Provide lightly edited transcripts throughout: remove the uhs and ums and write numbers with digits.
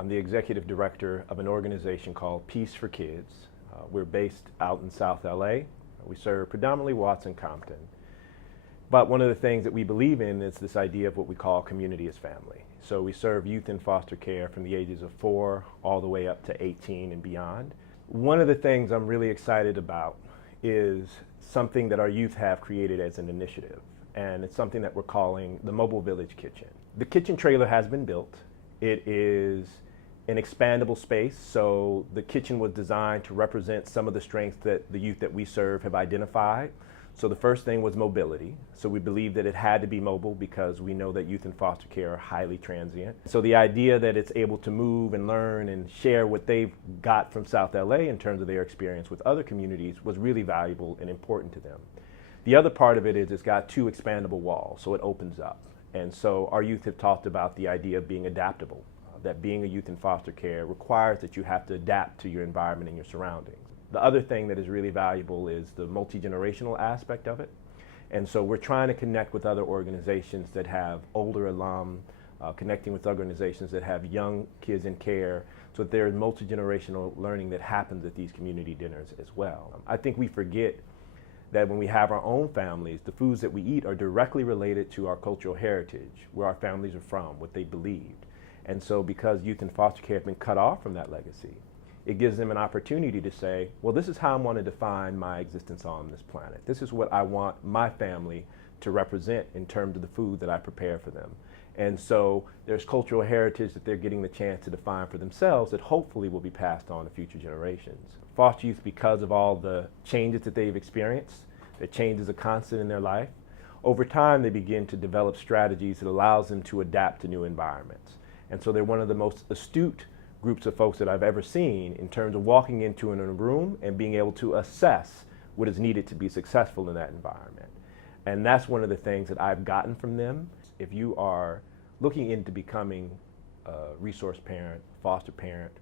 I'm the executive director of an organization called Peace4Kids. We're based out in South LA. We serve predominantly Watson, Compton. But one of the things that we believe in is this idea of what we call community as family. So we serve youth in foster care from the ages of 4 all the way up to 18 and beyond. One of the things I'm really excited about is something that our youth have created as an initiative. And it's something that we're calling the Mobile Village Kitchen. The kitchen trailer has been built. It is an expandable space, so the kitchen was designed to represent some of the strengths that the youth that we serve have identified. So the first thing was mobility. So we believed that it had to be mobile because we know that youth in foster care are highly transient. So the idea that it's able to move and learn and share what they've got from South LA in terms of their experience with other communities was really valuable and important to them. The other part of it is it's got 2 expandable walls, so it opens up. And so our youth have talked about the idea of being adaptable, that being a youth in foster care requires that you have to adapt to your environment and your surroundings. The other thing that is really valuable is the multi-generational aspect of it. And so we're trying to connect with other organizations that have older alum, connecting with organizations that have young kids in care, so that there is multi-generational learning that happens at these community dinners as well. I think we forget that when we have our own families, the foods that we eat are directly related to our cultural heritage, where our families are from, what they believed. And so because youth in foster care have been cut off from that legacy, it gives them an opportunity to say, well, this is how I want to define my existence on this planet. This is what I want my family to represent in terms of the food that I prepare for them. And so there's cultural heritage that they're getting the chance to define for themselves that hopefully will be passed on to future generations. Foster youth, because of all the changes that they've experienced, that change is a constant in their life, over time they begin to develop strategies that allows them to adapt to new environments. And so they're one of the most astute groups of folks that I've ever seen in terms of walking into a room and being able to assess what is needed to be successful in that environment. And that's one of the things that I've gotten from them. If you are looking into becoming a resource parent, foster parent,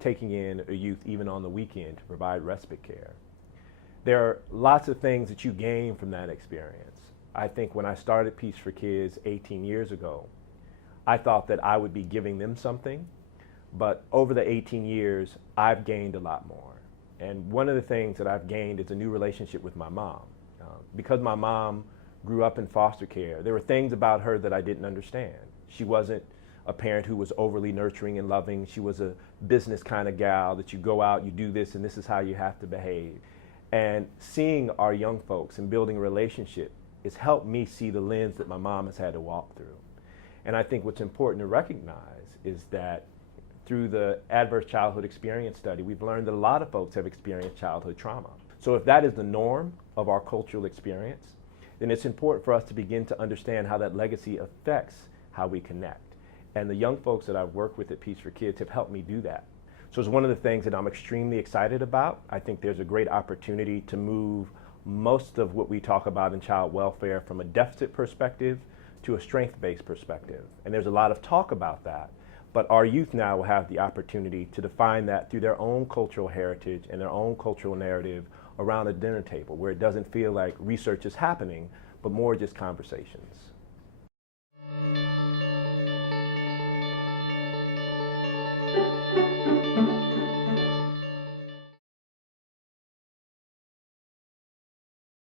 taking in a youth even on the weekend to provide respite care, there are lots of things that you gain from that experience. I think when I started Peace4Kids 18 years ago, I thought that I would be giving them something, but over the 18 years, I've gained a lot more. And one of the things that I've gained is a new relationship with my mom. Because my mom grew up in foster care, there were things about her that I didn't understand. She wasn't a parent who was overly nurturing and loving. She was a business kind of gal that you go out, you do this, and this is how you have to behave. And seeing our young folks and building a relationship has helped me see the lens that my mom has had to walk through. And I think what's important to recognize is that through the adverse childhood experience study, we've learned that a lot of folks have experienced childhood trauma. So if that is the norm of our cultural experience, then it's important for us to begin to understand how that legacy affects how we connect. And the young folks that I've worked with at Peace4Kids have helped me do that. So it's one of the things that I'm extremely excited about. I think there's a great opportunity to move most of what we talk about in child welfare from a deficit perspective to a strength-based perspective. And there's a lot of talk about that, but our youth now will have the opportunity to define that through their own cultural heritage and their own cultural narrative around a dinner table where it doesn't feel like research is happening, but more just conversations.